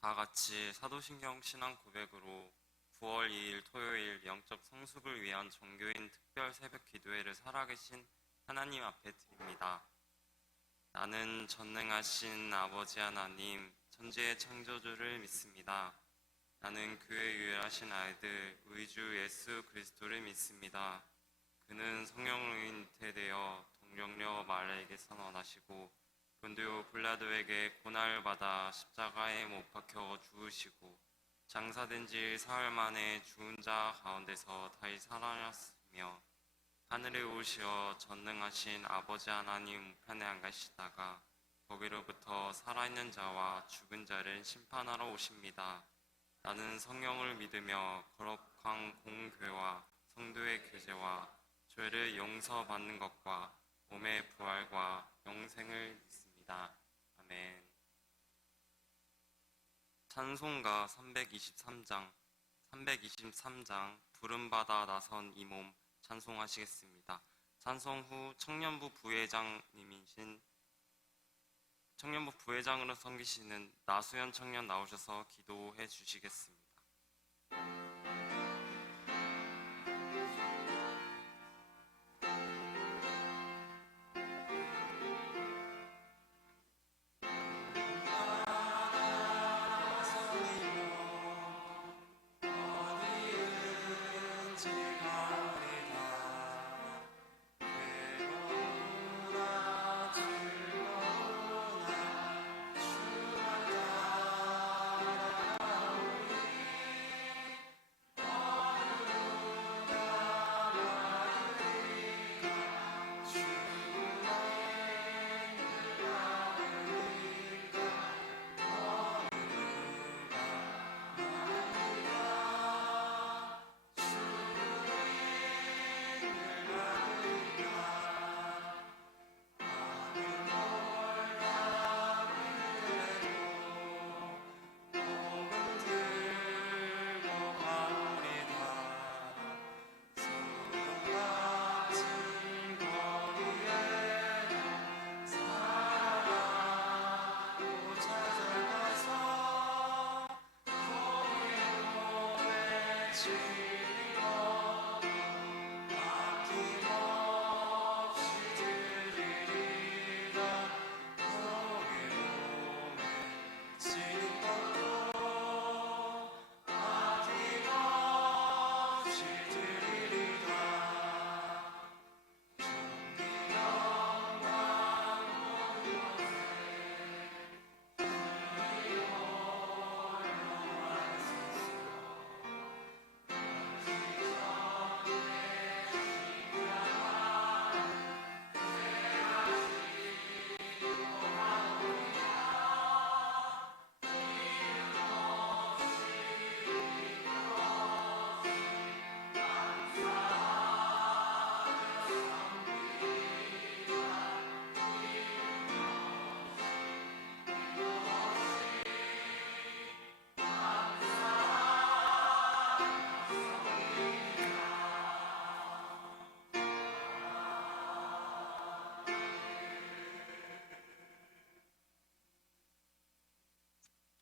다 같이 사도신경 신앙 고백으로 9월 2일 토요일 영적 성숙을 위한 종교인 특별 새벽 기도회를 살아계신 하나님 앞에 드립니다. 나는 전능하신 아버지 하나님, 천지의 창조주를 믿습니다. 나는 그의 유일하신 아들, 우리 주 예수 그리스도를 믿습니다. 그는 성령으로 잉태되어 동정녀 마리아에게 선언하시고 본디오 빌라도에게 고난을 받아 십자가에 못 박혀 죽으시고 장사된 지 사흘 만에 죽은 자 가운데서 다시 살아났으며 하늘에 오시어 전능하신 아버지 하나님 우편에 안 가시다가 거기로부터 살아있는 자와 죽은 자를 심판하러 오십니다. 나는 성령을 믿으며 거룩한 공교회와 성도의 교제와 죄를 용서받는 것과 몸의 부활과 영생을 믿습니다. 아멘. 찬송가 323장 부름받아 나선 이 몸 찬송하시겠습니다. 찬송 후 청년부 부회장으로 섬기시는 나수연 청년 나오셔서 기도해 주시겠습니다.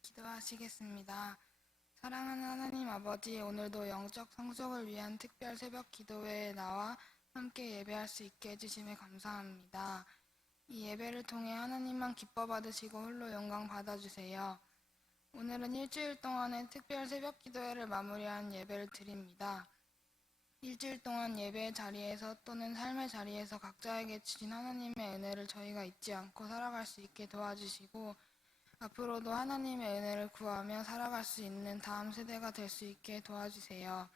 기도하시겠습니다. 사랑하는 하나님 아버지, 오늘도 영적 성숙을 위한 특별 새벽 기도회에 나와 함께 예배할 수 있게 해주심에 감사합니다. 이 예배를 통해 하나님만 기뻐 받으시고 홀로 영광 받아주세요. 오늘은 일주일 동안의 특별 새벽 기도회를 마무리한 예배를 드립니다. 일주일 동안 예배의 자리에서 또는 삶의 자리에서 각자에게 주신 하나님의 은혜를 저희가 잊지 않고 살아갈 수 있게 도와주시고 앞으로도 하나님의 은혜를 구하며 살아갈 수 있는 다음 세대가 될 수 있게 도와주세요.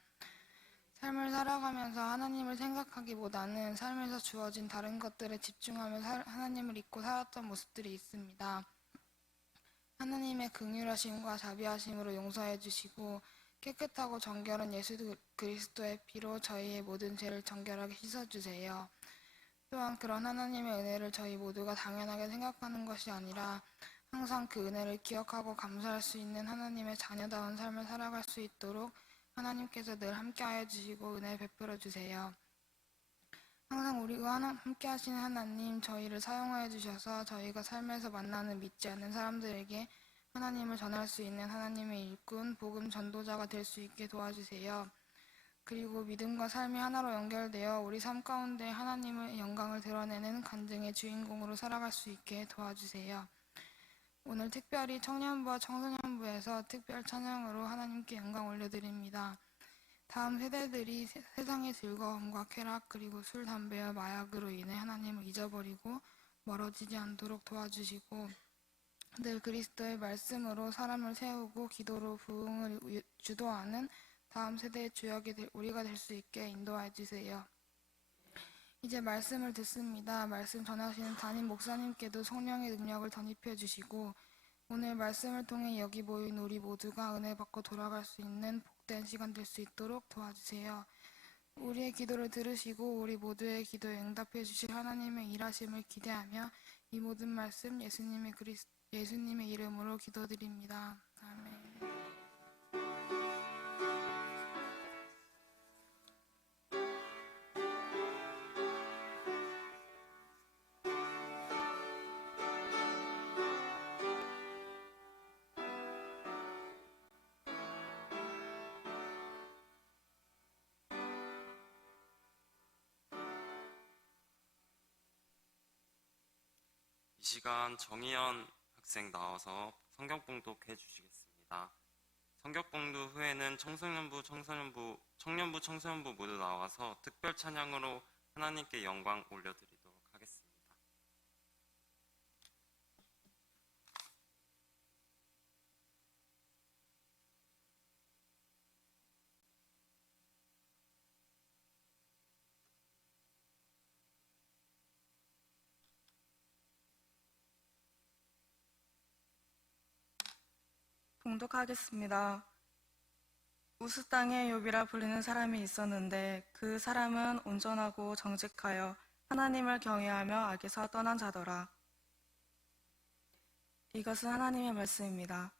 삶을 살아가면서 하나님을 생각하기보다는 삶에서 주어진 다른 것들에 집중하며 하나님을 잊고 살았던 모습들이 있습니다. 하나님의 긍휼하심과 자비하심으로 용서해 주시고 깨끗하고 정결한 예수 그리스도의 피로 저희의 모든 죄를 정결하게 씻어주세요. 또한 그런 하나님의 은혜를 저희 모두가 당연하게 생각하는 것이 아니라 항상 그 은혜를 기억하고 감사할 수 있는 하나님의 자녀다운 삶을 살아갈 수 있도록 하나님께서 늘 함께하여 주시고 은혜 베풀어 주세요. 항상 우리와 함께 하시는 하나님, 저희를 사용하여 주셔서 저희가 삶에서 만나는 믿지 않는 사람들에게 하나님을 전할 수 있는 하나님의 일꾼, 복음 전도자가 될 수 있게 도와주세요. 그리고 믿음과 삶이 하나로 연결되어 우리 삶 가운데 하나님의 영광을 드러내는 간증의 주인공으로 살아갈 수 있게 도와주세요. 오늘 특별히 청년부와 청소년부에서 특별 찬양으로 하나님께 영광 올려드립니다. 다음 세대들이 세상의 즐거움과 쾌락 그리고 술, 담배와 마약으로 인해 하나님을 잊어버리고 멀어지지 않도록 도와주시고 늘 그리스도의 말씀으로 사람을 세우고 기도로 부흥을 주도하는 다음 세대의 주역이 우리가 될 수 있게 인도해 주세요. 이제 말씀을 듣습니다. 말씀 전하시는 담임 목사님께도 성령의 능력을 덧입혀 주시고 오늘 말씀을 통해 여기 모인 우리 모두가 은혜 받고 돌아갈 수 있는 복된 시간 될 수 있도록 도와주세요. 우리의 기도를 들으시고 우리 모두의 기도에 응답해 주실 하나님의 일하심을 기대하며 이 모든 말씀 예수님의 이름으로 기도드립니다. 아멘. 이 시간 정희연 학생 나와서 성경 봉독해 주시겠습니다. 성경 봉독 후에는 청년부, 청소년부 모두 나와서 특별 찬양으로 하나님께 영광 올려드리도록 하겠습니다. 봉독하겠습니다. 우스 땅에 욥이라 불리는 사람이 있었는데 그 사람은 온전하고 정직하여 하나님을 경외하며 악에서 떠난 자더라. 이것은 하나님의 말씀입니다.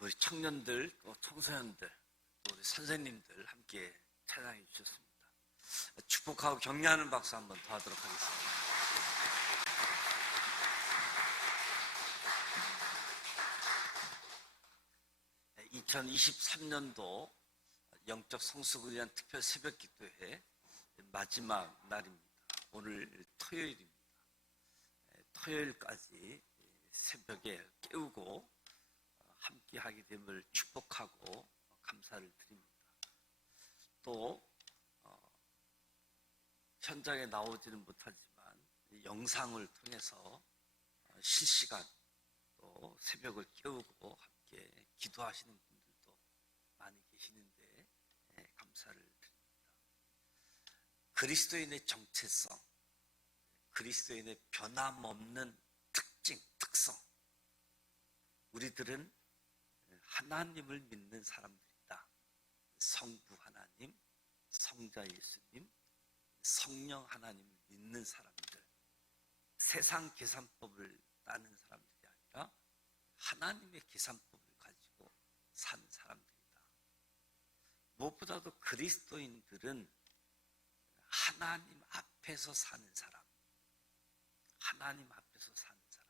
우리 청년들, 또 청소년들, 또 우리 선생님들 함께 찬양해 주셨습니다. 축복하고 격려하는 박수 한번 더 하도록 하겠습니다. 2023년도 영적 성숙을 위한 특별 새벽 기도회 마지막 날입니다. 오늘 토요일입니다. 토요일까지 새벽에 깨우고 함께 하게 됨을 축복하고 감사를 드립니다. 또 현장에 나오지는 못하지만 영상을 통해서 실시간 또 새벽을 깨우고 함께 기도하시는 분들도 많이 계시는데 감사를 드립니다. 그리스도인의 정체성, 그리스도인의 변함없는 특징, 특성. 우리들은 하나님을 믿는 사람들이다. 성부 하나님, 성자 예수님, 성령 하나님을 믿는 사람들. 세상 계산법을 따는 사람들이 아니라 하나님의 계산법을 가지고 사는 사람들이다. 무엇보다도 그리스도인들은 하나님 앞에서 사는 사람, 하나님 앞에서 사는 사람.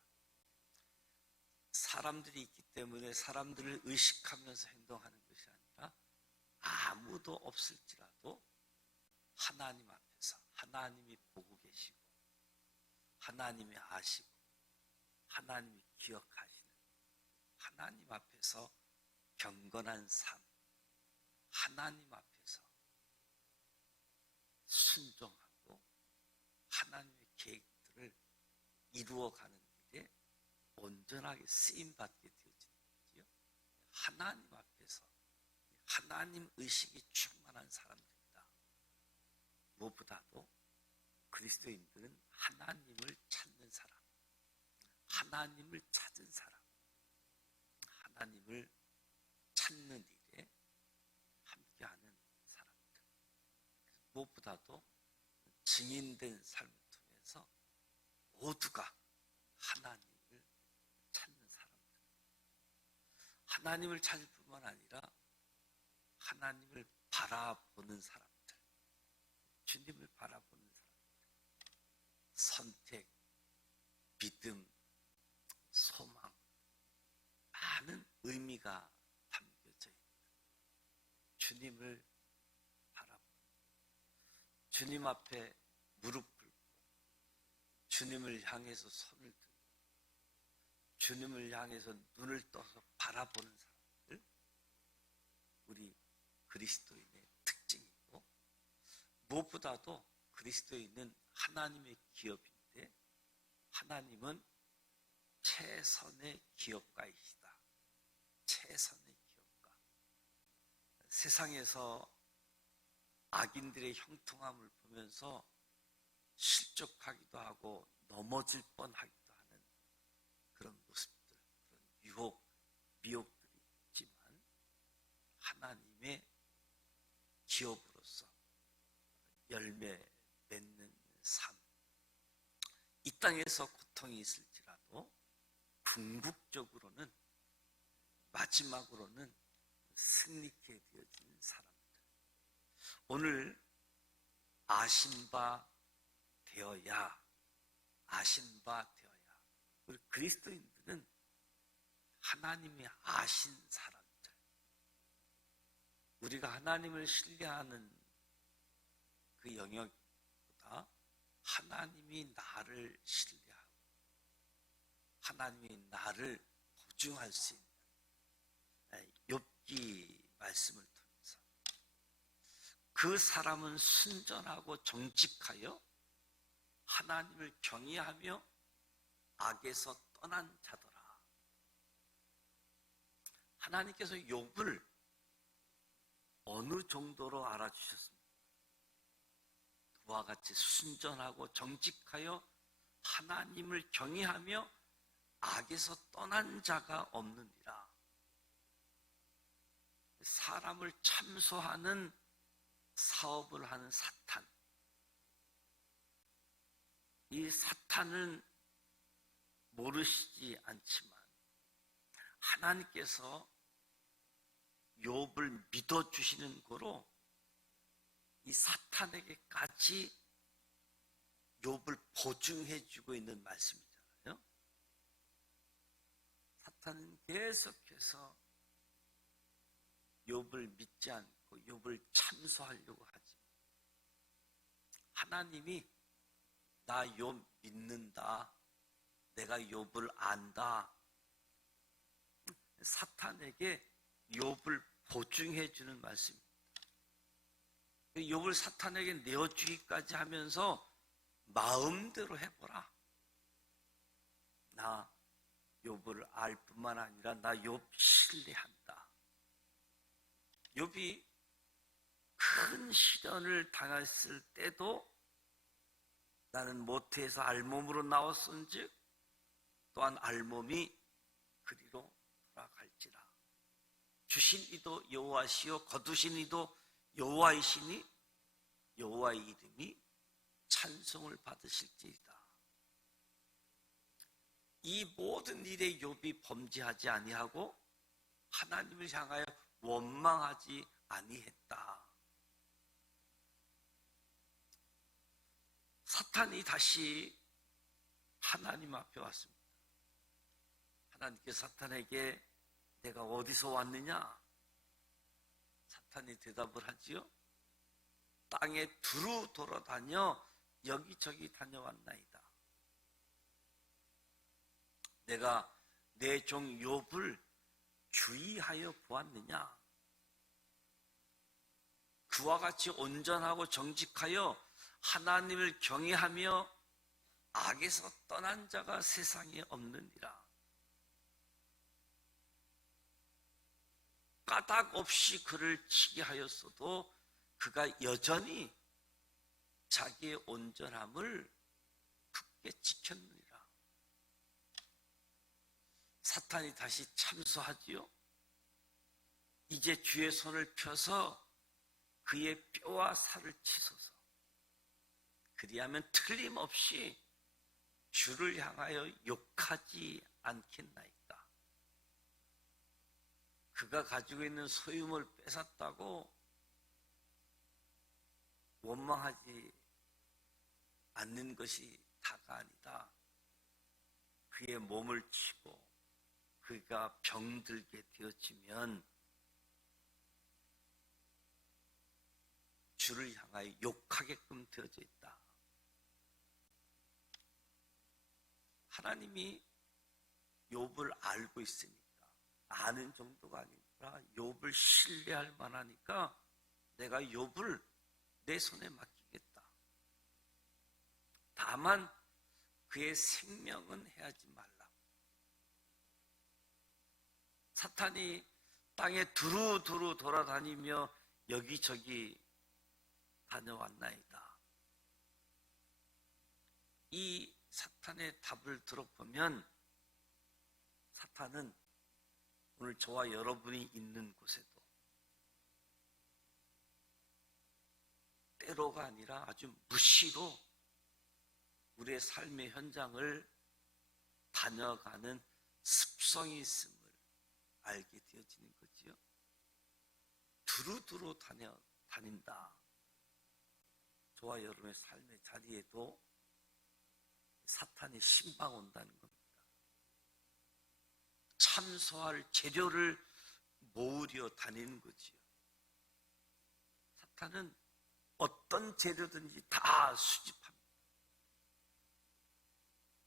사람들이 있기 때문에 사람들을 의식하면서 행동하는 것이 아니라 아무도 없을지라도 하나님 앞에서 하나님이 보고 계시고 하나님이 아시고 하나님이 기억하시는 하나님 앞에서 경건한 삶, 하나님 앞에서 순종하고 하나님의 계획들을 이루어가는 일에 온전하게 쓰임받게 되어지는 거지요. 하나님 앞에서 하나님 의식이 충만한 사람들이다. 무엇보다도 그리스도인들은 하나님을 찾는 사람, 하나님을 찾은 사람, 하나님을 찾는 일에 함께하는 사람들. 무엇보다도 증인된 삶을 통해서 모두가 하나님을 찾는 사람들. 하나님을 찾을 뿐만 아니라 하나님을 바라보는 사람들. 주님을 바라보는 사람들. 선택, 믿음, 소망, 많은 의미가 담겨져 있는 주님을 바라보는, 주님 앞에 무릎 꿇고 주님을 향해서 손을 들고 주님을 향해서 눈을 떠서 바라보는 사람들, 우리 그리스도인의 특징이고, 무엇보다도 그리스도인은 하나님의 기업인데 하나님은 최선의 기업가이시다. 최선의 기업가. 세상에서 악인들의 형통함을 보면서 실족하기도 하고 넘어질 뻔하기도 하는 그런 모습들, 그런 유혹, 미혹들이 있지만 하나님의 기업으로서 열매 맺는 삶, 이 땅에서 고통이 있을지라도 궁극적으로는, 마지막으로는 승리케 되어지는 사람들. 오늘 아신 바 되어야, 아신 바 되어야. 우리 그리스도인들은 하나님이 아신 사람들. 우리가 하나님을 신뢰하는 그 영역보다 하나님이 나를 신뢰하고 하나님이 나를 보증할 수 있는 욥기 말씀을 통해서 그 사람은 순전하고 정직하여 하나님을 경외하며 악에서 떠난 자더라. 하나님께서 욥을 어느 정도로 알아주셨습니까? 그와 같이 순전하고 정직하여 하나님을 경외하며 악에서 떠난 자가 없느니라. 사람을 참소하는 사업을 하는 사탄, 이 사탄은 모르시지 않지만 하나님께서 욥을 믿어주시는 거로 이 사탄에게까지 욥을 보증해주고 있는 말씀이잖아요. 사탄은 계속해서 욥을 믿지 않고 욥을 참소하려고 하지. 하나님이 나 욥 믿는다. 내가 욥을 안다. 사탄에게 욥을 보증해 주는 말씀입니다. 욥을 사탄에게 내어주기까지 하면서 마음대로 해보라. 나 욥을 알 뿐만 아니라 나 욥 신뢰한다. 욥이 큰 시련을 당했을 때도 나는 모태에서 알몸으로 나왔은즉 또한 알몸이 그리로 돌아갈지라. 주신 이도 여호와시요 거두신 이도 여호와이시니 여호와의 이름이 찬송을 받으실지이다. 이 모든 일에 욥이 범죄하지 아니하고 하나님을 향하여 원망하지 아니했다. 사탄이 다시 하나님 앞에 왔습니다. 하나님께서 사탄에게 내가 어디서 왔느냐? 사탄이 대답을 하지요. 땅에 두루 돌아다녀 여기저기 다녀왔나이다. 내가 내 종 욥을 주의하여 보았느냐? 그와 같이 온전하고 정직하여 하나님을 경외하며 악에서 떠난 자가 세상에 없느니라. 까닭 없이 그를 치게 하였어도 그가 여전히 자기의 온전함을 굳게 지켰느니라. 사탄이 다시 참소하지요. 이제 주의 손을 펴서 그의 뼈와 살을 치소서. 그리하면 틀림없이 주를 향하여 욕하지 않겠나이까. 그가 가지고 있는 소유물 뺏었다고 원망하지 않는 것이 다가 아니다. 그의 몸을 치고 그가 병들게 되어지면 주를 향하여 욕하게끔 되어져 있다. 하나님이 욥을 알고 있으니까, 아는 정도가 아니라 욥을 신뢰할 만하니까 내가 욥을 내 손에 맡기겠다. 다만 그의 생명은 해하지 말라. 사탄이 땅에 두루두루 돌아다니며 여기저기 다녀왔나이다. 이 사탄의 답을 들어보면 사탄은 오늘 저와 여러분이 있는 곳에도 때로가 아니라 아주 무시로 우리의 삶의 현장을 다녀가는 습성이 있음을 알게 되어지는 거지요. 두루두루 다닌다. 저와 여러분의 삶의 자리에도 사탄이 신방 온다는 겁니다. 참소할 재료를 모으려 다니는 거지요. 사탄은 어떤 재료든지 다 수집합니다.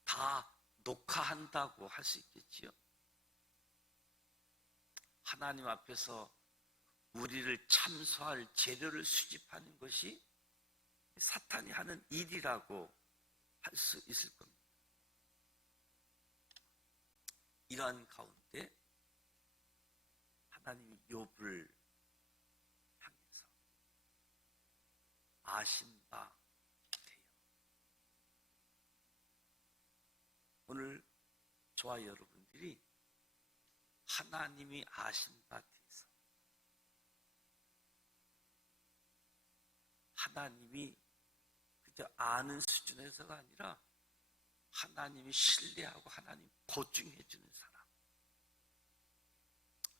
다 녹화한다고 할 수 있겠지요. 하나님 앞에서 우리를 참소할 재료를 수집하는 것이 사탄이 하는 일이라고 할 수 있을 겁니다. 이러한 가운데 하나님이 욥을 향해서 아신 바 돼요. 오늘 저와 여러분들이 하나님이 아신 바 돼서 하나님이 그저 아는 수준에서가 아니라 하나님이 신뢰하고 하나님 보증해 주는 사람.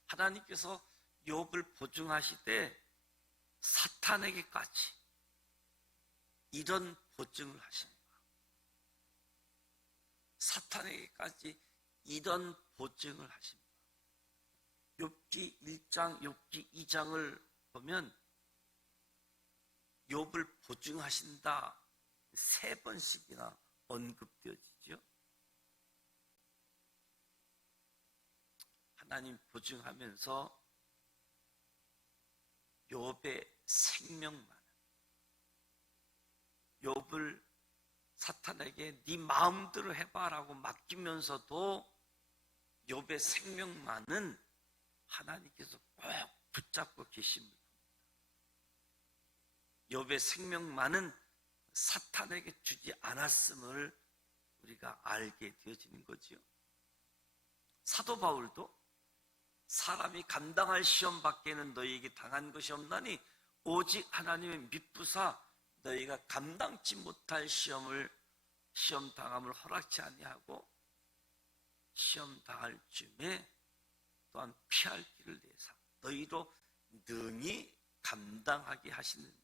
하나님께서 욥을 보증하시되 사탄에게까지 이런 보증을 하십니다. 사탄에게까지 이런 보증을 하십니다. 욥기 1장, 욥기 2장을 보면 욥을 보증하신다 3번씩이나 언급되어지죠. 하나님 보증하면서 욥의 생명만은, 욥을 사탄에게 네 마음대로 해봐라고 맡기면서도 욥의 생명만은 하나님께서 꼭 붙잡고 계심을 봅니다. 욥의 생명만은 사탄에게 주지 않았음을 우리가 알게 되어지는 거지요. 사도 바울도 사람이 감당할 시험 밖에는 너희에게 당한 것이 없나니 오직 하나님의 미쁘사 너희가 감당치 못할 시험 당함을 허락치 아니하고 시험 당할 쯤에 또한 피할 길을 내사 너희로 능히 감당하게 하시느니라.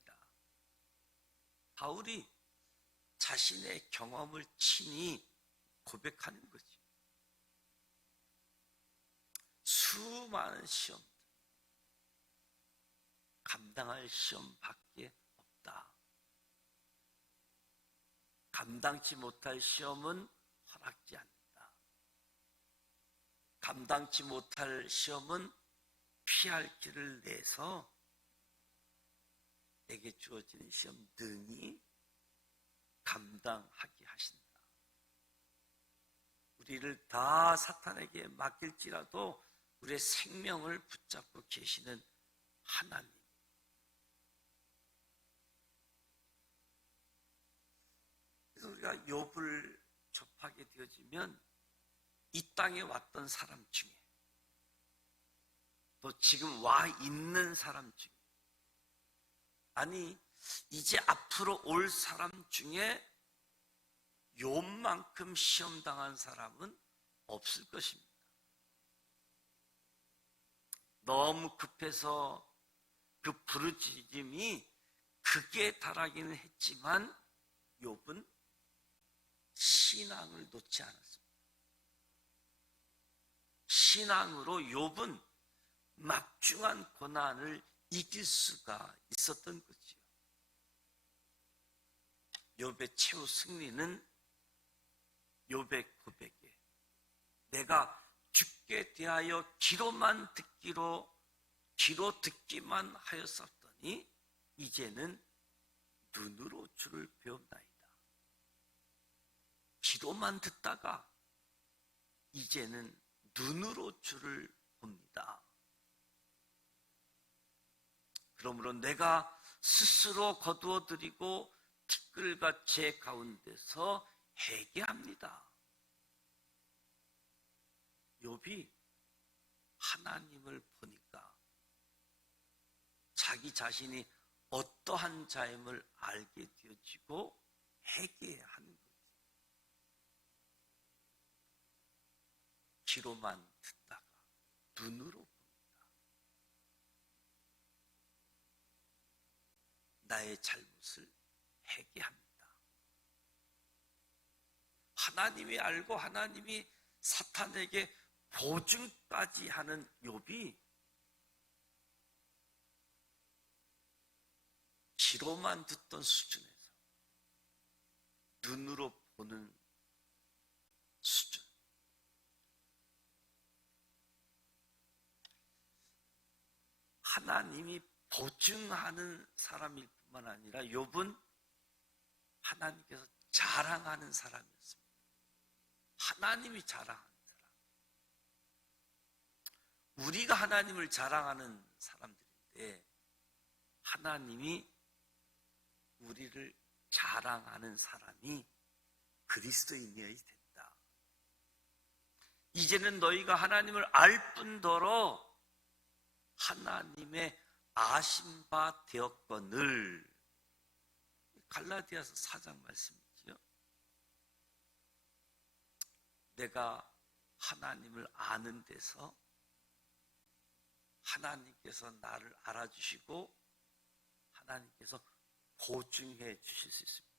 바울이 자신의 경험을 친히 고백하는 거지. 수많은 시험들, 감당할 시험밖에 없다. 감당치 못할 시험은 허락지 않는다. 감당치 못할 시험은 피할 길을 내서 내게 주어지는 시험 등이 감당하게 하신다. 우리를 다 사탄에게 맡길지라도 우리의 생명을 붙잡고 계시는 하나님. 그래서 우리가 욥을 접하게 되어지면 이 땅에 왔던 사람 중에 또 지금 와 있는 사람 중에 아니 이제 앞으로 올 사람 중에 욥만큼 시험당한 사람은 없을 것입니다. 너무 급해서 그 부르짖음이 극에 달하기는 했지만 욥은 신앙을 놓지 않았습니다. 신앙으로 욥은 막중한 고난을 이길 수가 있었던 거지요. 욥의 최후 승리는 욥의 고백에 내가 죽게 대하여 귀로 듣기만 하였었더니 이제는 눈으로 주를 배웠나이다. 귀로만 듣다가 이제는 눈으로 주를 봅니다. 그러므로 내가 스스로 거두어드리고 티끌과 재 가운데서 회개합니다. 욥이 하나님을 보니까 자기 자신이 어떠한 자임을 알게 되어지고 회개하는 거죠. 귀로만 듣다가 눈으로 봅니다. 나의 잘못을 회개합니다. 하나님이 알고 하나님이 사탄에게 보증까지 하는 욥이 귀로만 듣던 수준에서 눈으로 보는 수준. 하나님이 보증하는 사람일 뿐만 아니라 욥은 하나님께서 자랑하는 사람이었습니다. 하나님이 자랑하는 사람. 우리가 하나님을 자랑하는 사람들인데 하나님이 우리를 자랑하는 사람이 그리스도인이어야 된다. 이제는 너희가 하나님을 알 뿐더러 하나님의 아신 바 되었거늘. 갈라디아서 4장 말씀이지요. 내가 하나님을 아는 데서 하나님께서 나를 알아주시고 하나님께서 보증해 주실 수 있습니다.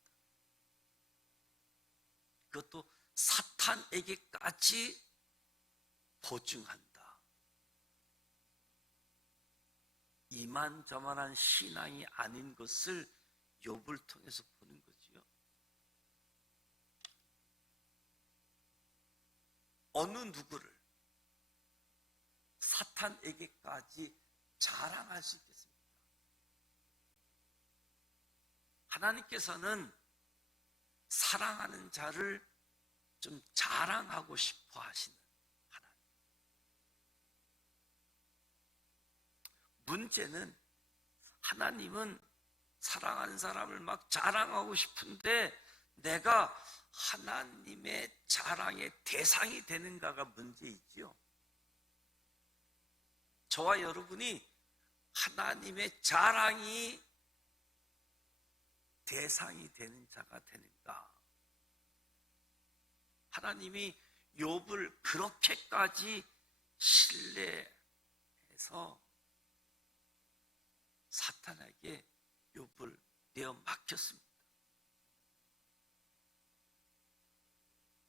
그것도 사탄에게까지 보증한다. 이만저만한 신앙이 아닌 것을 욥을 통해서 보는 거지요. 어느 누구를 사탄에게까지 자랑할 수 있겠습니까? 하나님께서는 사랑하는 자를 좀 자랑하고 싶어 하시는 하나님. 문제는 하나님은 사랑하는 사람을 막 자랑하고 싶은데 내가 하나님의 자랑의 대상이 되는가가 문제이지요. 저와 여러분이 하나님의 자랑이 대상이 되는 자가 되는가? 하나님이 욥을 그렇게까지 신뢰해서 사탄에게 욥을 내어 맡겼습니다.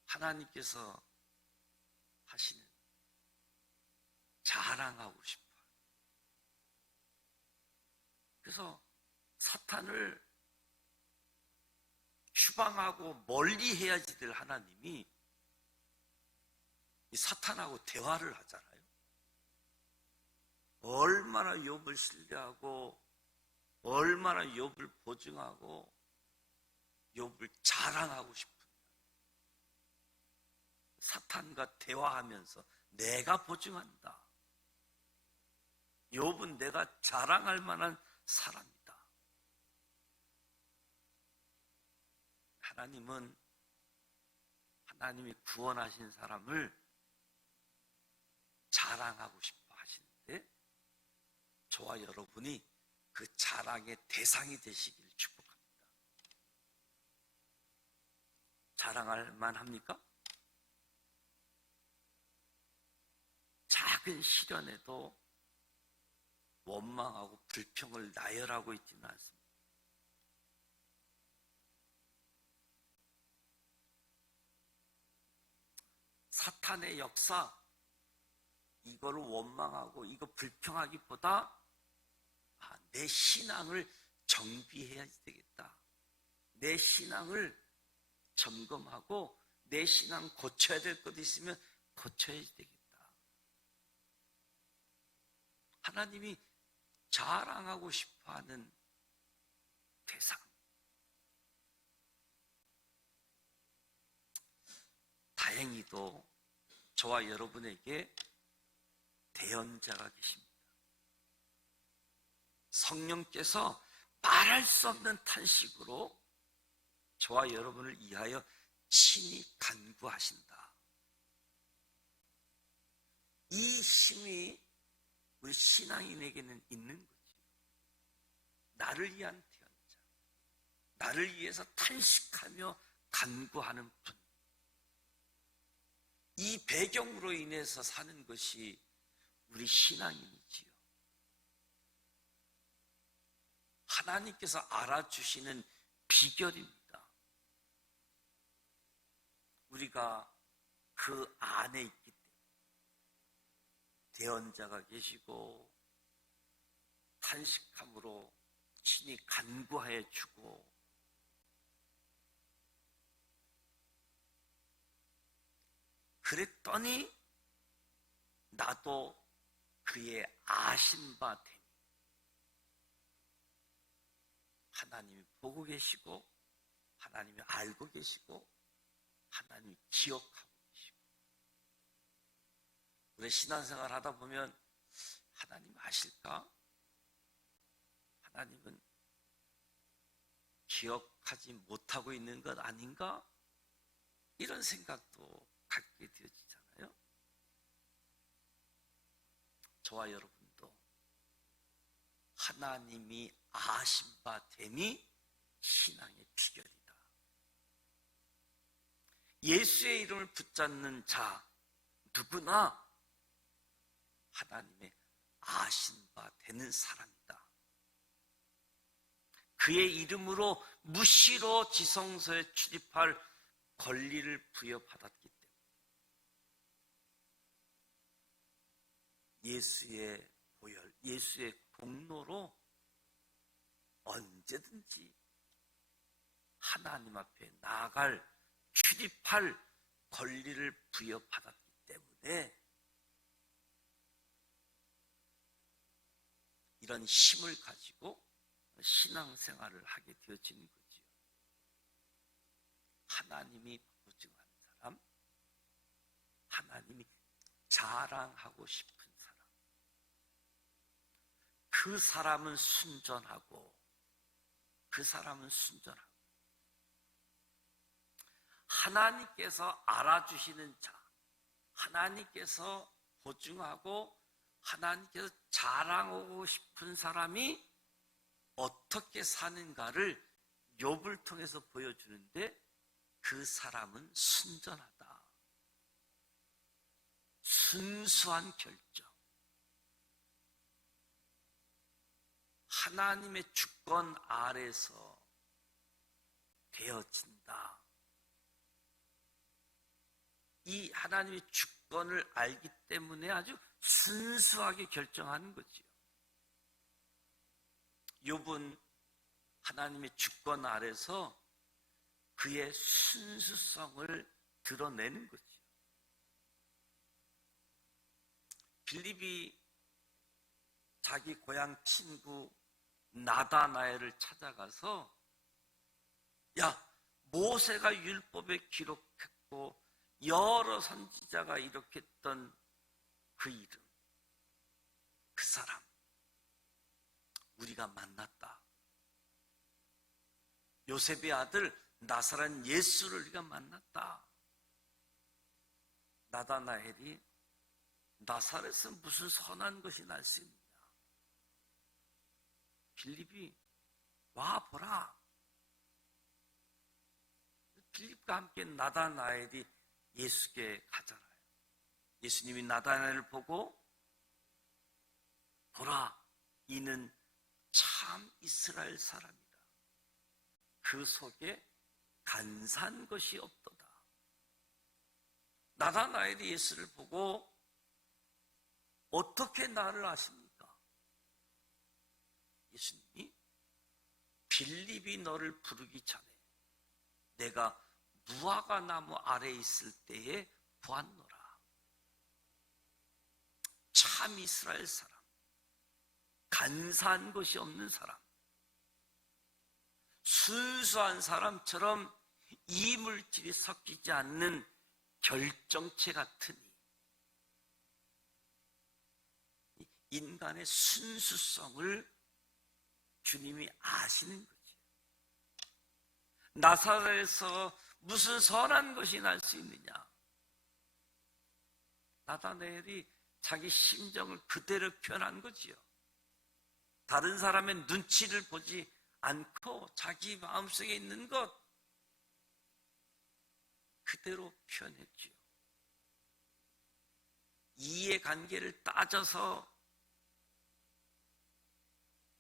하나님께서 하시는 자랑하고 싶어요. 그래서 사탄을 추방하고 멀리 해야지 될 하나님이 이 사탄하고 대화를 하잖아요. 얼마나 욥을 신뢰하고 얼마나 욥을 보증하고 욥을 자랑하고 싶은가. 사탄과 대화하면서 내가 보증한다. 욥은 내가 자랑할 만한 사람이다. 하나님은 하나님이 구원하신 사람을 자랑하고 싶어 하시는데 저와 여러분이 그 자랑의 대상이 되시기를 축복합니다. 자랑할 만합니까? 작은 시련에도 원망하고 불평을 나열하고 있지는 않습니다. 사탄의 역사, 이거를 원망하고 이거 불평하기보다 내 신앙을 정비해야 되겠다. 내 신앙을 점검하고 내 신앙 고쳐야 될 것 있으면 고쳐야 되겠다. 하나님이 자랑하고 싶어하는 대상. 다행히도 저와 여러분에게 대언자가 계십니다. 성령께서 말할 수 없는 탄식으로 저와 여러분을 위하여 친히 간구하신다. 이 힘이 우리 신앙인에게는 있는 거지. 나를 위한 대언자, 나를 위해서 탄식하며 간구하는 분. 이 배경으로 인해서 사는 것이 우리 신앙인이지요. 하나님께서 알아주시는 비결입니다. 우리가 그 안에 있기 때문에 대언자가 계시고 탄식함으로 친히 간구하여 주고 그랬더니 나도 그의 아신 바 되니 하나님이 보고 계시고 하나님이 알고 계시고 하나님이 기억하고 계시고 우리 신앙생활 하다 보면 하나님 아실까? 하나님은 기억하지 못하고 있는 것 아닌가? 이런 생각도 갖게 되어지잖아요. 저와 여러분도 하나님이 아신 바 됨이 신앙의 비결이다. 예수의 이름을 붙잡는 자 누구나 하나님의 아신 바 되는 사람이다. 그의 이름으로 무시로 지성소에 출입할 권리를 부여받았기 때문에 예수의 보혈, 예수의 공로로 언제든지 하나님 앞에 나아갈 출입할 권리를 부여받았기 때문에 이런 힘을 가지고 신앙생활을 하게 되어지는 거지요. 하나님이 보증하는 사람, 하나님이 자랑하고 싶은 사람, 그 사람은 순전하고 하나님께서 알아주시는 자, 하나님께서 보증하고 하나님께서 자랑하고 싶은 사람이 어떻게 사는가를 욥을 통해서 보여주는데, 그 사람은 순전하다. 순수한 결정. 하나님의 주권 아래서 되어진다. 이 하나님의 주권을 알기 때문에 아주 순수하게 결정하는 거지요. 욥은 하나님의 주권 아래서 그의 순수성을 드러내는 거지요. 빌립이 자기 고향 친구 나다나엘을 찾아가서, 야, 모세가 율법에 기록했고 여러 선지자가 이렇게 했던 그 이름, 그 사람 우리가 만났다. 요셉의 아들 나사렛 예수를 우리가 만났다. 나다나엘이 나사렛은 무슨 선한 것이 날 수 있느냐. 빌립이 와 보라. 빌립과 함께 나다나엘이 예수께 가잖아요. 예수님이 나다나엘을 보고, 보라, 이는 참 이스라엘 사람이다. 그 속에 간사한 것이 없도다. 나다나엘이 예수를 보고 어떻게 나를 아십니까? 예수님이 빌립이 너를 부르기 전에 내가 무화과 나무 아래에 있을 때에 보았노라. 참 이스라엘 사람, 간사한 것이 없는 사람, 순수한 사람처럼 이물질이 섞이지 않는 결정체 같으니 인간의 순수성을 주님이 아시는 거지. 나사렛에서 무슨 선한 것이 날 수 있느냐. 나다나엘이 자기 심정을 그대로 표현한 거지요. 다른 사람의 눈치를 보지 않고 자기 마음속에 있는 것 그대로 표현했지요. 이해관계를 따져서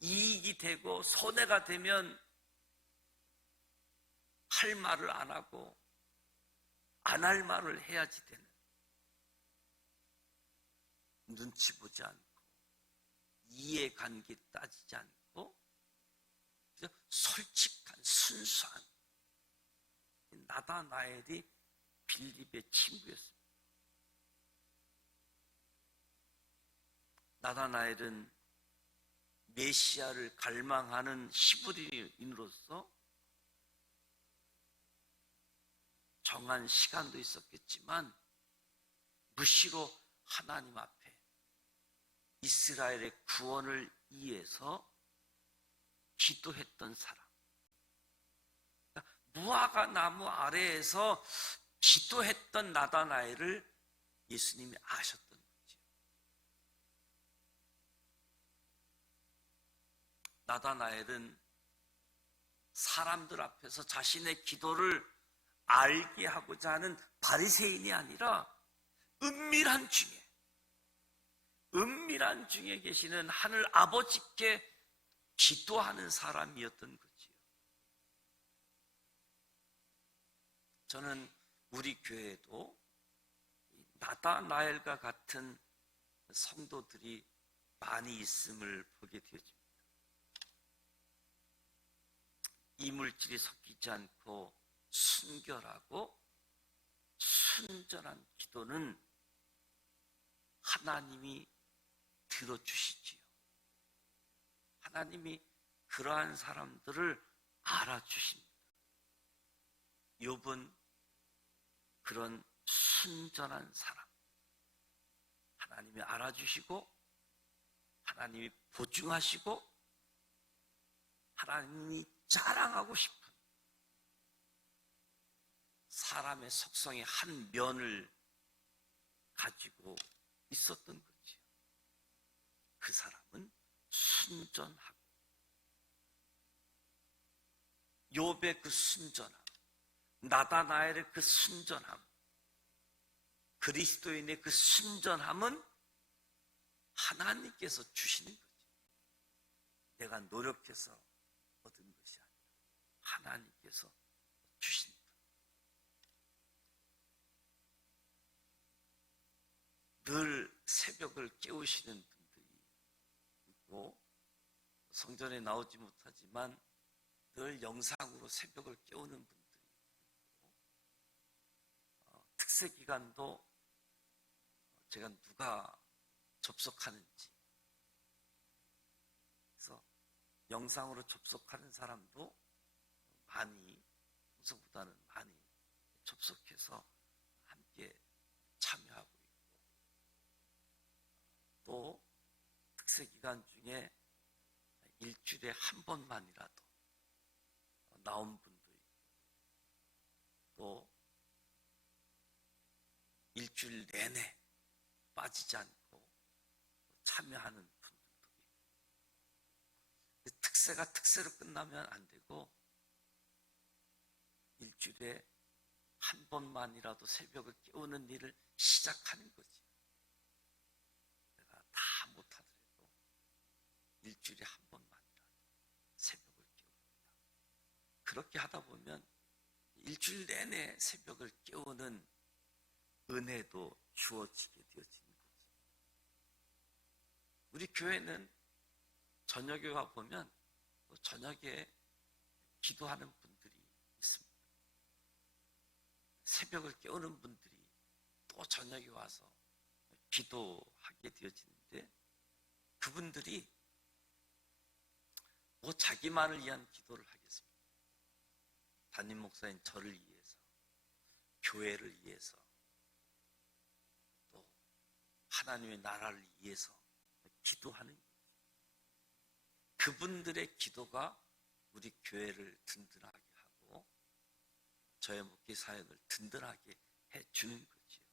이익이 되고 손해가 되면 할 말을 안 하고 안 할 말을 해야지 되는, 눈치 보지 않고 이해관계 따지지 않고 그냥 솔직한 순수한 나다나엘이 빌립의 친구였습니다. 나다나엘은 메시아를 갈망하는 히브리인으로서 정한 시간도 있었겠지만 무시로 하나님 앞에 이스라엘의 구원을 위해서 기도했던 사람, 무화과 나무 아래에서 기도했던 나다나엘을 예수님이 아셨던 거죠. 나다나엘은 사람들 앞에서 자신의 기도를 알게 하고자 하는 바리새인이 아니라 은밀한 중에 은밀한 중에 계시는 하늘 아버지께 기도하는 사람이었던 거지요. 저는 우리 교회에도 나다나엘과 같은 성도들이 많이 있음을 보게 되어집니다. 이물질이 섞이지 않고 순결하고 순전한 기도는 하나님이 들어주시지요. 하나님이 그러한 사람들을 알아주십니다. 욥은 그런 순전한 사람, 하나님이 알아주시고 하나님이 보증하시고 하나님이 자랑하고 싶은 사람의 속성의 한 면을 가지고 있었던 거지요. 그 사람은 순전하고, 욥의 그 순전함, 나다나엘의 그 순전함, 그리스도인의 그 순전함은 하나님께서 주시는 거지. 내가 노력해서 얻은 것이 아니라 하나님께서 주신 것. 늘 새벽을 깨우시는 분들이 있고, 성전에 나오지 못하지만 늘 영상으로 새벽을 깨우는 분들이 있고, 특세 기간도 제가 누가 접속하는지, 그래서 영상으로 접속하는 사람도 많이, 평소보다는 많이 접속해서 함께 참여하고 있고, 또 특세 기간 중에 일주일에 한 번만이라도 나온 분도 있고, 또 일주일 내내 빠지지 않고 참여하는 분들도 있고, 특세가 특세로 끝나면 안 되고 일주일에 한 번만이라도 새벽을 깨우는 일을 시작하는 거지. 내가 다 못하더라도 일주일에 한 번만이라도 새벽을 깨웁니다. 그렇게 하다 보면 일주일 내내 새벽을 깨우는 은혜도 주어지게 되어지는 거지. 우리 교회는 저녁에 와 보면 저녁에 기도하는 분들이 있습니다. 새벽을 깨우는 분들이 또 저녁에 와서 기도하게 되어지는데, 그분들이 뭐 자기만을 위한 기도를 하겠습니다. 담임 목사인 저를 위해서, 교회를 위해서, 또 하나님의 나라를 위해서 기도하는 거예요. 그분들의 기도가 우리 교회를 든든하게 하고 저의 목회 사역을 든든하게 해주는 거지요.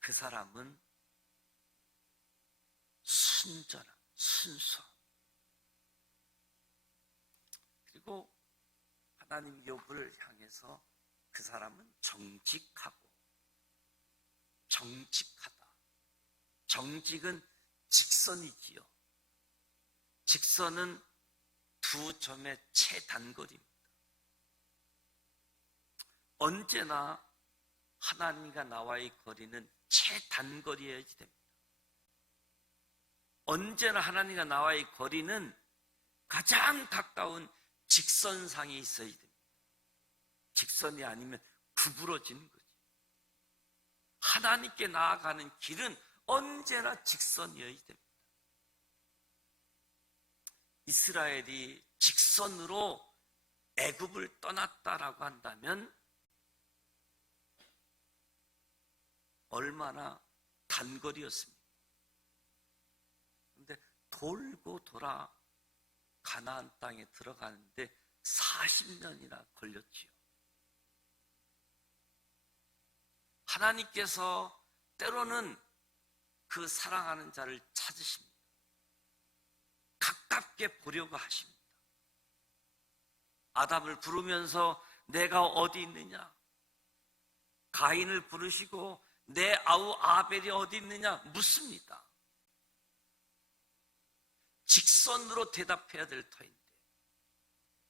그 사람은 순전함, 순수함, 그리고 하나님 욥을 향해서 그 사람은 정직하고, 정직하다. 정직은 직선이지요. 직선은 두 점의 최단거리입니다. 언제나 하나님과 나와의 거리는 최단거리여야지 됩니다. 언제나 하나님과 나와의 거리는 가장 가까운 직선상에 있어야 됩니다. 직선이 아니면 구부러지는 거지. 하나님께 나아가는 길은 언제나 직선이어야 됩니다. 이스라엘이 직선으로 애굽을 떠났다라고 한다면 얼마나 단거리였습니까? 그런데 돌고 돌아 가나안 땅에 들어가는데 40년이나 걸렸지요. 하나님께서 때로는 그 사랑하는 자를 찾으십니다. 가깝게 보려고 하십니다. 아담을 부르면서 내가 어디 있느냐? 가인을 부르시고 내 아우 아벨이 어디 있느냐 묻습니다. 직선으로 대답해야 될 터인데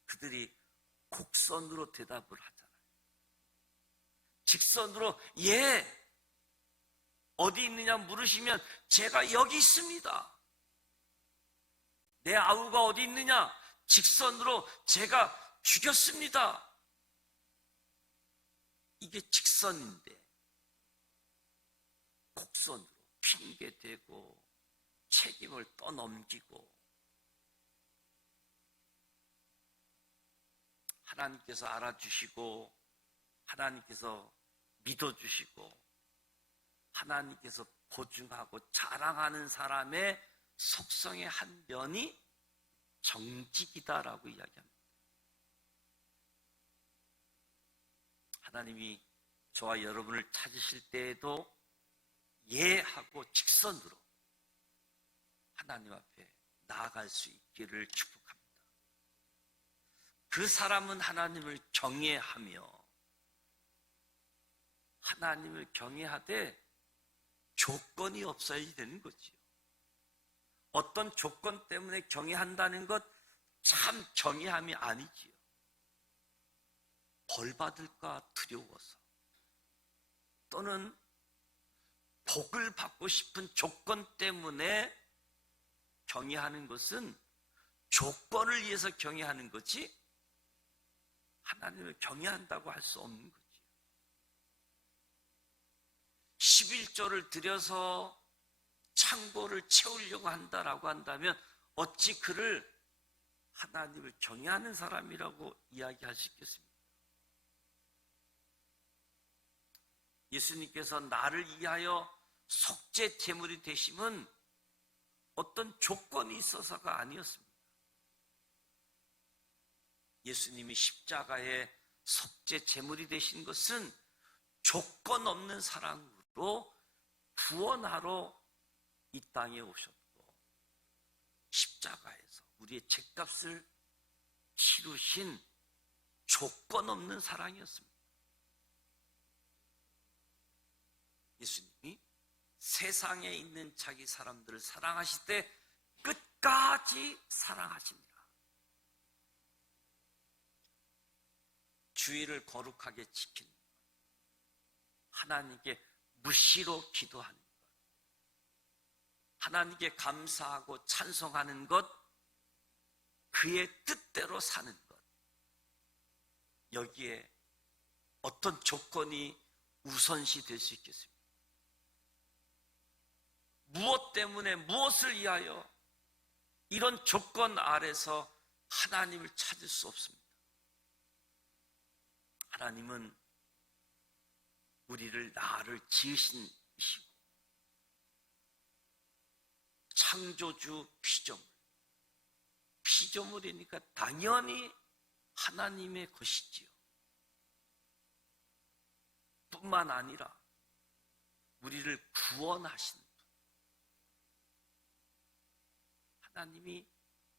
그들이 곡선으로 대답을 하잖아요. 직선으로 예 어디 있느냐 물으시면 제가 여기 있습니다. 내 아우가 어디 있느냐 직선으로 제가 죽였습니다. 이게 직선인데 곡선으로 핑계대고 책임을 떠넘기고 하나님께서 알아주시고 하나님께서 믿어주시고 하나님께서 보증하고 자랑하는 사람의 속성의 한 면이 정직이다라고 이야기합니다. 하나님이 저와 여러분을 찾으실 때에도 예하고 직선으로 하나님 앞에 나아갈 수 있기를 축복합니다. 그 사람은 하나님을 경외하며 하나님을 경외하되 조건이 없어야 되는 거지요. 어떤 조건 때문에 경외한다는 것 참 경외함이 아니지요. 벌 받을까 두려워서 또는 복을 받고 싶은 조건 때문에 경외하는 것은 조건을 위해서 경외하는 거지 하나님을 경외한다고 할 수 없는 거지. 11조를 들여서 창고를 채우려고 한다라고 한다면 어찌 그를 하나님을 경외하는 사람이라고 이야기할 수 있겠습니까? 예수님께서 나를 위하여 속죄 제물이 되심은 어떤 조건이 있어서가 아니었습니다. 예수님이 십자가에 속죄 제물이 되신 것은 조건 없는 사랑으로 구원하러 이 땅에 오셨고 십자가에서 우리의 죄값을 치르신 조건 없는 사랑이었습니다. 예수님이 세상에 있는 자기 사람들을 사랑하실 때 끝까지 사랑하십니다. 주의를 거룩하게 지키는 것, 하나님께 무시로 기도하는 것, 하나님께 감사하고 찬송하는 것, 그의 뜻대로 사는 것, 여기에 어떤 조건이 우선시 될 수 있겠습니까? 무엇 때문에 무엇을 위하여 이런 조건 아래서 하나님을 찾을 수 없습니다. 하나님은 우리를 나를 지으신 이시고 창조주 피조물이니까 당연히 하나님의 것이지요. 뿐만 아니라 우리를 구원하신 분, 하나님이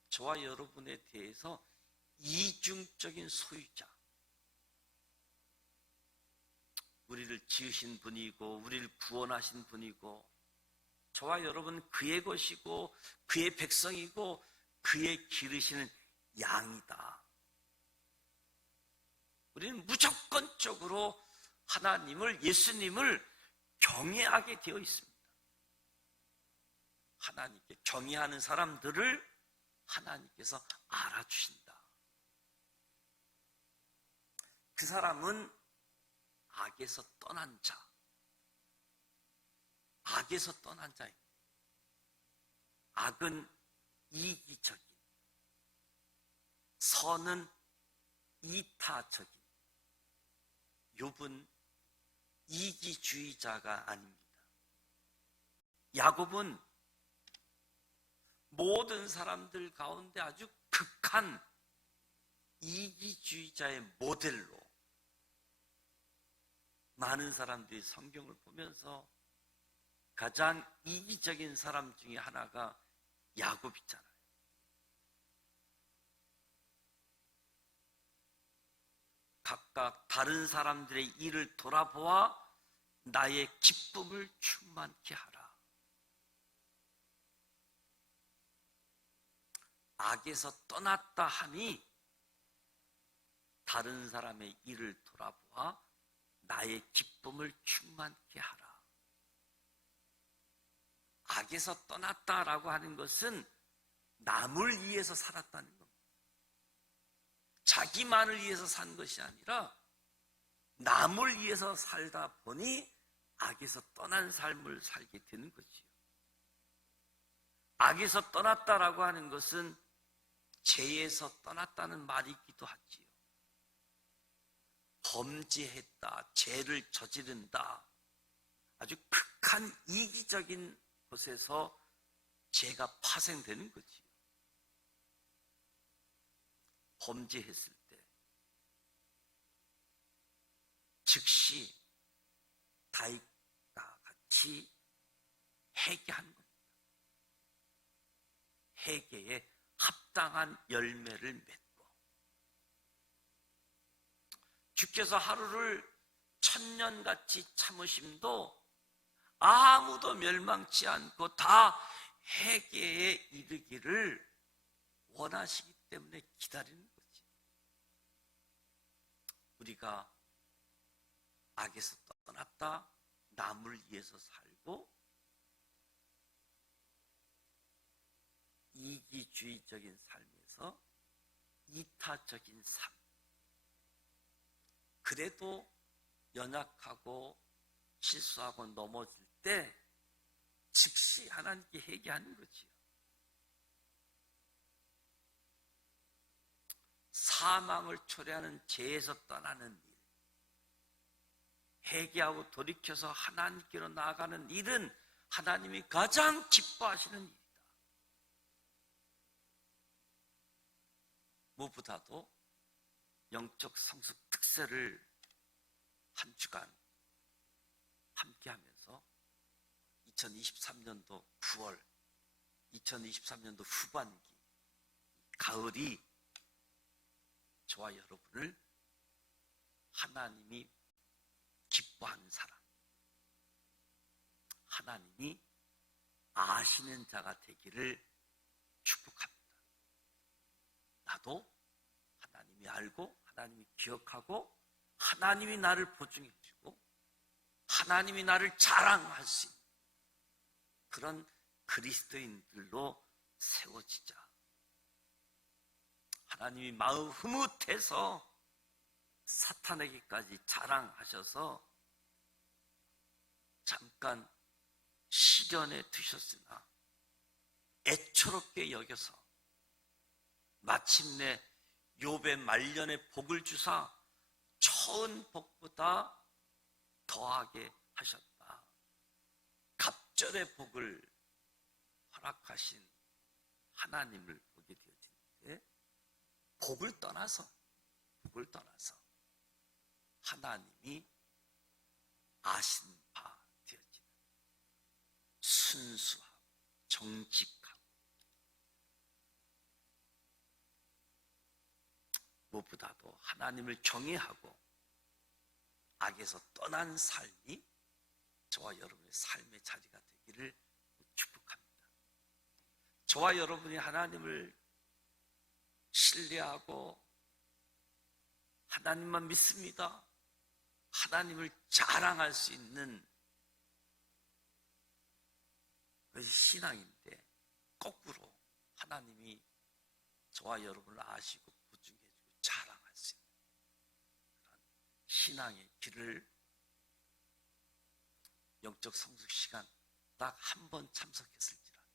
저와 여러분에 대해서 이중적인 소유자, 우리를 지으신 분이고 우리를 구원하신 분이고 저와 여러분은 그의 것이고 그의 백성이고 그의 기르시는 양이다. 우리는 무조건적으로 하나님을, 예수님을 경외하게 되어 있습니다. 하나님께 경외하는 사람들을 하나님께서 알아주신다. 그 사람은 악에서 떠난 자, 악에서 떠난 자입니다. 악은 이기적인, 선은 이타적인, 욥은 이기주의자가 아닙니다. 야곱은 모든 사람들 가운데 아주 극한 이기주의자의 모델로 많은 사람들이 성경을 보면서 가장 이기적인 사람 중에 하나가 야곱이잖아요. 각각 다른 사람들의 일을 돌아보아 나의 기쁨을 충만케 하라. 악에서 떠났다 하니 다른 사람의 일을 돌아보아 나의 기쁨을 충만케 하라. 악에서 떠났다라고 하는 것은 남을 위해서 살았다는 겁니다. 자기만을 위해서 산 것이 아니라 남을 위해서 살다 보니 악에서 떠난 삶을 살게 되는 거지요. 악에서 떠났다라고 하는 것은 죄에서 떠났다는 말이 있기도 하지요. 범죄했다, 죄를 저지른다, 아주 극한 이기적인 곳에서 죄가 파생되는 거지요. 범죄했을 때 즉시 다윗과 같이 회개하는 겁니다. 회개에 합당한 열매를 맺고, 주께서 하루를 천년같이 참으심도 아무도 멸망치 않고 다 회개에 이르기를 원하시기 때문에 기다리는 거지. 우리가 악에서 떠났다, 남을 위해서 살고 이기주의적인 삶에서 이타적인 삶, 그래도 연약하고 실수하고 넘어질 때 즉시 하나님께 회개하는 거지요. 사망을 초래하는 죄에서 떠나는 일, 회개하고 돌이켜서 하나님께로 나아가는 일은 하나님이 가장 기뻐하시는 일이다. 무엇보다도 영적 성숙 특세를 한 주간 함께하면서 2023년도 9월, 2023년도 후반기, 가을이 저와 여러분을 하나님이 기뻐하는 사람, 하나님이 아시는 자가 되기를 축복합니다. 나도 하나님이 알고, 하나님이 기억하고, 하나님이 나를 보증해 주고, 하나님이 나를 자랑할 수 있는 그런 그리스도인들로 세워지자. 하나님이 마음 흐뭇해서 사탄에게까지 자랑하셔서 잠깐 시련에 드셨으나 애처롭게 여겨서 마침내 욥의 말년에 복을 주사 처은 복보다 더하게 하셨다. 갑절의 복을 허락하신 하나님을 보게 되어지는데, 복을 떠나서 하나님이 아신 바 되어지는 순수하고 정직하고 무엇보다도 하나님을 경외하고 악에서 떠난 삶이 저와 여러분의 삶의 자리가 되기를 축복합니다. 저와 여러분이 하나님을 신뢰하고 하나님만 믿습니다, 하나님을 자랑할 수 있는 그것이 신앙인데, 거꾸로 하나님이 저와 여러분을 아시고 보증해주고 자랑할 수 있는 그런 신앙의 길을 영적 성숙 시간 딱 한 번 참석했을지라도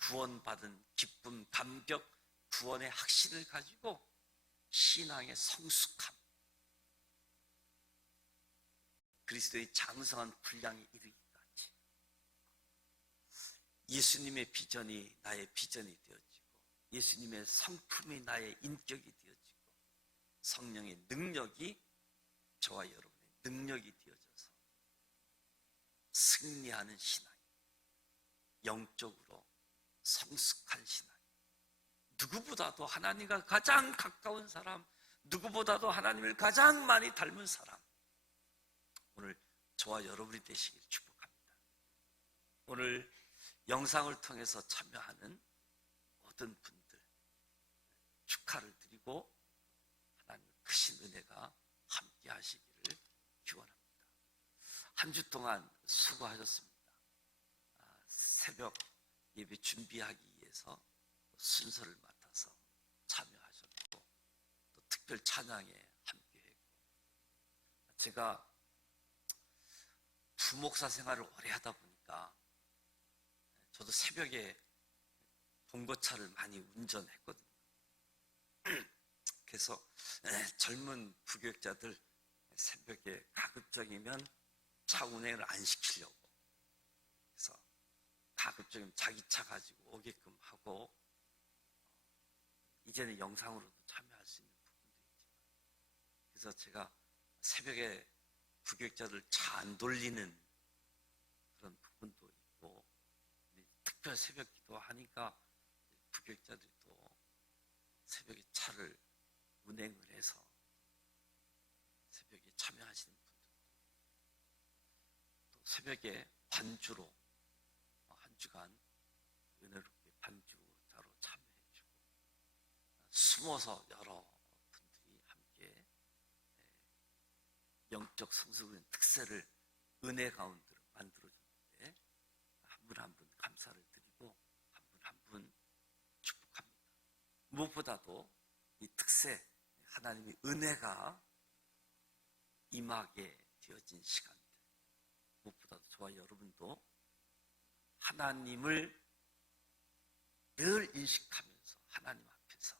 구원받은 기쁨, 감격, 구원의 확신을 가지고 신앙의 성숙함, 그리스도의 장성한 분량에 이르기까지 예수님의 비전이 나의 비전이 되어지고, 예수님의 성품이 나의 인격이 되어지고, 성령의 능력이 저와 여러분의 능력이 되어져서 승리하는 신앙, 영적으로 성숙한 신앙, 누구보다도 하나님과 가장 가까운 사람, 누구보다도 하나님을 가장 많이 닮은 사람, 오늘 저와 여러분이 되시기를 축복합니다. 오늘 영상을 통해서 참여하는 모든 분들 축하를 드리고 하나님 크신 은혜가 함께 하시기를 기원합니다. 한 주 동안 수고하셨습니다. 새벽 예배 준비하기 위해서 순서를 맡아서 참여하셨고 또 특별 찬양에 함께했고, 제가 부목사 생활을 오래 하다 보니까 저도 새벽에 봉고차를 많이 운전했거든요. 그래서 젊은 부교육자들 새벽에 가급적이면 차 운행을 안 시키려고, 그래서 가급적이면 자기 차 가지고 오게끔 하고, 이제는 영상으로도 참여할 수 있는 부분도 있지만, 그래서 제가 새벽에 부교육자들 차 안 돌리는 그런 부분도 있고, 특별 새벽 기도하니까 부교육자들이 또 새벽에 차를 운행을 해서 새벽에 참여하시는 분들도, 또 새벽에 반주로 한 주간 은혜롭게 반주자로 참여해주고, 숨어서 여러 분들이 함께 영적 성숙의 특세를 은혜 가운데로 만들어주는데 한 분 한 분 감사를 드리고 한 분 한 분 축복합니다. 무엇보다도 이 특세, 하나님의 은혜가 임하게 되어진 시간들, 무엇보다도 저와 여러분도 하나님을 늘 인식하면서 하나님 앞에서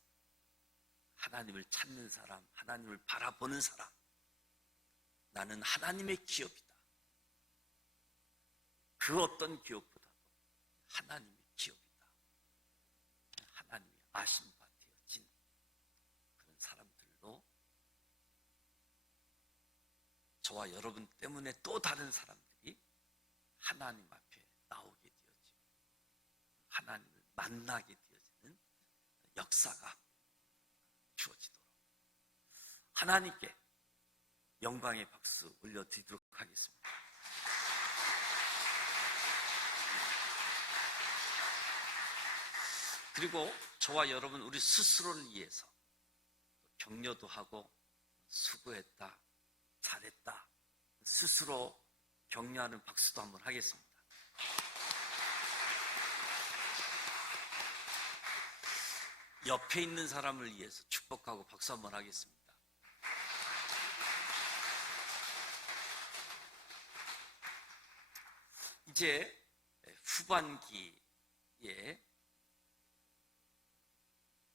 하나님을 찾는 사람, 하나님을 바라보는 사람, 나는 하나님의 기업이다. 그 어떤 기업보다도 하나님의 기업이다. 하나님의 아심바 되어진 그런 사람들로, 저와 여러분 때문에 또 다른 사람들이 하나님 앞에 나오게 되어지고 하나님을 만나게 되어지는 역사가 주어지도록 하나님께 영광의 박수 올려드리도록 하겠습니다. 그리고 저와 여러분 우리 스스로를 위해서 격려도 하고 수고했다, 잘했다 스스로 격려하는 박수도 한번 하겠습니다. 옆에 있는 사람을 위해서 축복하고 박수 한번 하겠습니다. 이제 후반기에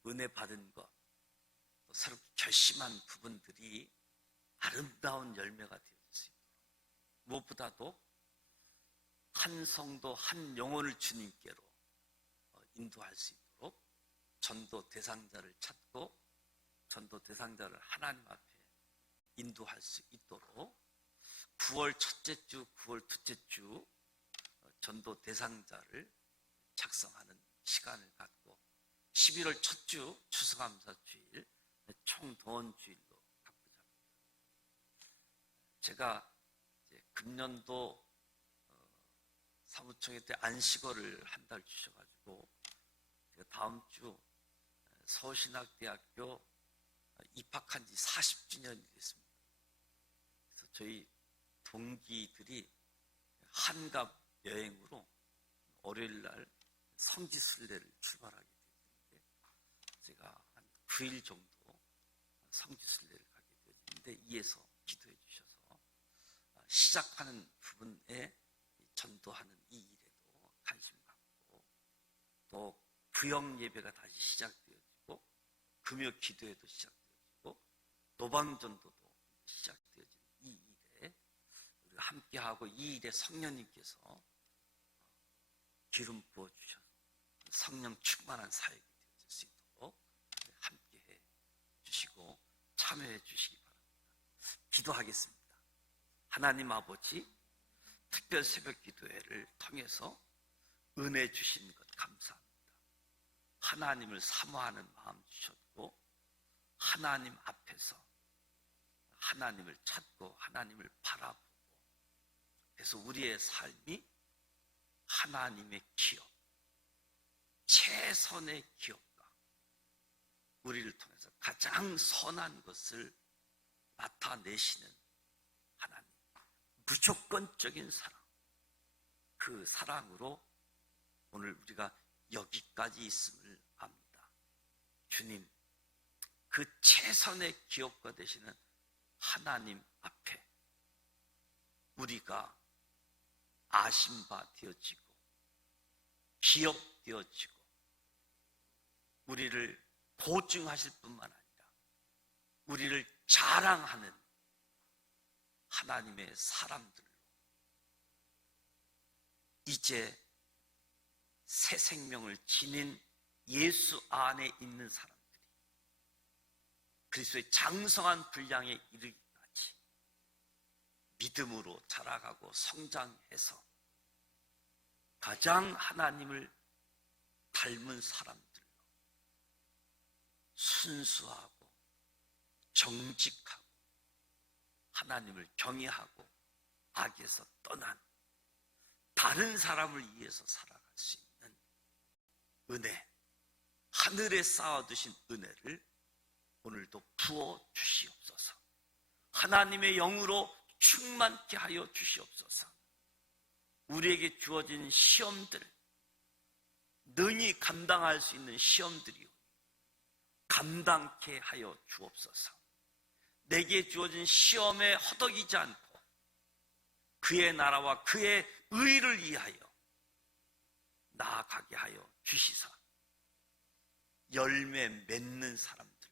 은혜 받은 것, 또 새롭게 결심한 부분들이 아름다운 열매가 되어질 수 있도록, 무엇보다도 한 성도 한 영혼을 주님께로 인도할 수 있도록 전도 대상자를 찾고 전도 대상자를 하나님 앞에 인도할 수 있도록 9월 첫째 주, 9월 둘째 주 전도 대상자를 작성하는 시간을 갖고 11월 첫 주 추수감사 주일 총동원 주일로 갖고자 합니다. 제가 이제 금년도 사무총회 때 안식어를 한 달 주셔가지고 제가 다음 주 서울신학대학교 입학한 지 40주년이 됐습니다. 그래서 저희 동기들이 한갑 여행으로 월요일 날 성지순례를 출발하게 됐는데, 제가 한 9일 정도 성지순례를 가게 되었는데, 이에서 기도해 주셔서 시작하는 부분에 전도하는 이 일에도 관심 갖고, 또 구역 예배가 다시 시작되어지고 금요 기도회도 시작되어지고 노방전도도 시작되어지는 이 일에 우리가 함께하고, 이 일에 성령님께서 기름 부어주셔서 성령 충만한 사역이 되어질 수 있도록 함께해 주시고 참여해 주시기 바랍니다. 기도하겠습니다. 하나님 아버지, 특별 새벽 기도회를 통해서 은혜 주신 것 감사합니다. 하나님을 사모하는 마음 주셨고 하나님 앞에서 하나님을 찾고 하나님을 바라보고, 그래서 우리의 삶이 하나님의 기업, 최선의 기업가, 우리를 통해서 가장 선한 것을 나타내시는 하나님, 무조건적인 사랑, 그 사랑으로 오늘 우리가 여기까지 있음을 압니다. 주님, 그 최선의 기업가 되시는 하나님 앞에 우리가 아심바 되어지고 기업되어지고 우리를 보증하실 뿐만 아니라 우리를 자랑하는 하나님의 사람들로 이제 새 생명을 지닌 예수 안에 있는 사람들이 그리스도의 장성한 분량에 이르기까지 믿음으로 자라가고 성장해서 가장 하나님을 닮은 사람들로 순수하고 정직하고 하나님을 경외하고 악에서 떠난 다른 사람을 위해서 살아갈 수 있는 은혜, 하늘에 쌓아두신 은혜를 오늘도 부어 주시옵소서. 하나님의 영으로 충만케 하여 주시옵소서. 우리에게 주어진 시험들, 능히 감당할 수 있는 시험들이요, 감당케 하여 주옵소서. 내게 주어진 시험에 허덕이지 않고 그의 나라와 그의 의를 위하여 나아가게 하여 주시사 열매 맺는 사람들로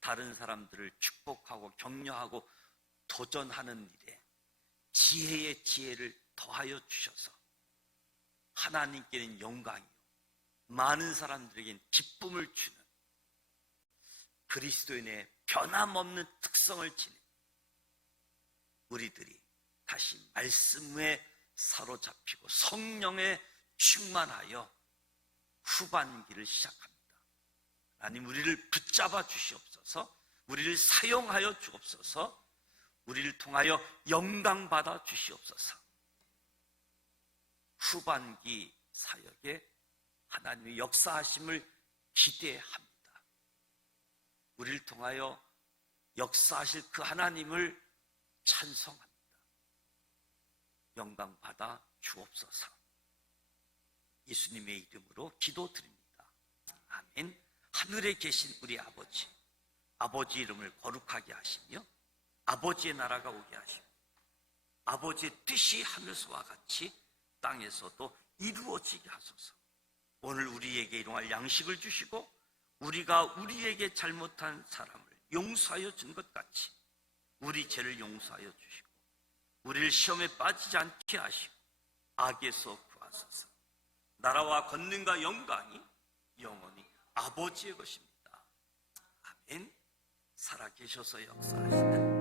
다른 사람들을 축복하고 격려하고 도전하는 일에 지혜의 지혜를 더하여 주셔서 하나님께는 영광이요 많은 사람들에게는 기쁨을 주는 그리스도인의 변함없는 특성을 지닌 우리들이 다시 말씀에 사로잡히고 성령에 충만하여 후반기를 시작합니다. 하나님, 우리를 붙잡아 주시옵소서. 우리를 사용하여 주옵소서. 우리를 통하여 영광 받아 주시옵소서. 후반기 사역에 하나님의 역사하심을 기대합니다. 우리를 통하여 역사하실 그 하나님을 찬송합니다. 영광 받아 주옵소서. 예수님의 이름으로 기도드립니다. 아멘. 하늘에 계신 우리 아버지, 아버지 이름을 거룩하게 하시며 아버지의 나라가 오게 하시고 아버지의 뜻이 하늘에서와 같이 땅에서도 이루어지게 하소서. 오늘 우리에게 일용할 양식을 주시고 우리가 우리에게 잘못한 사람을 용서하여 준 것 같이 우리 죄를 용서하여 주시고 우리를 시험에 빠지지 않게 하시고 악에서 구하소서. 나라와 권능과 영광이 영원히 아버지의 것입니다. 아멘. 살아계셔서 역사하시는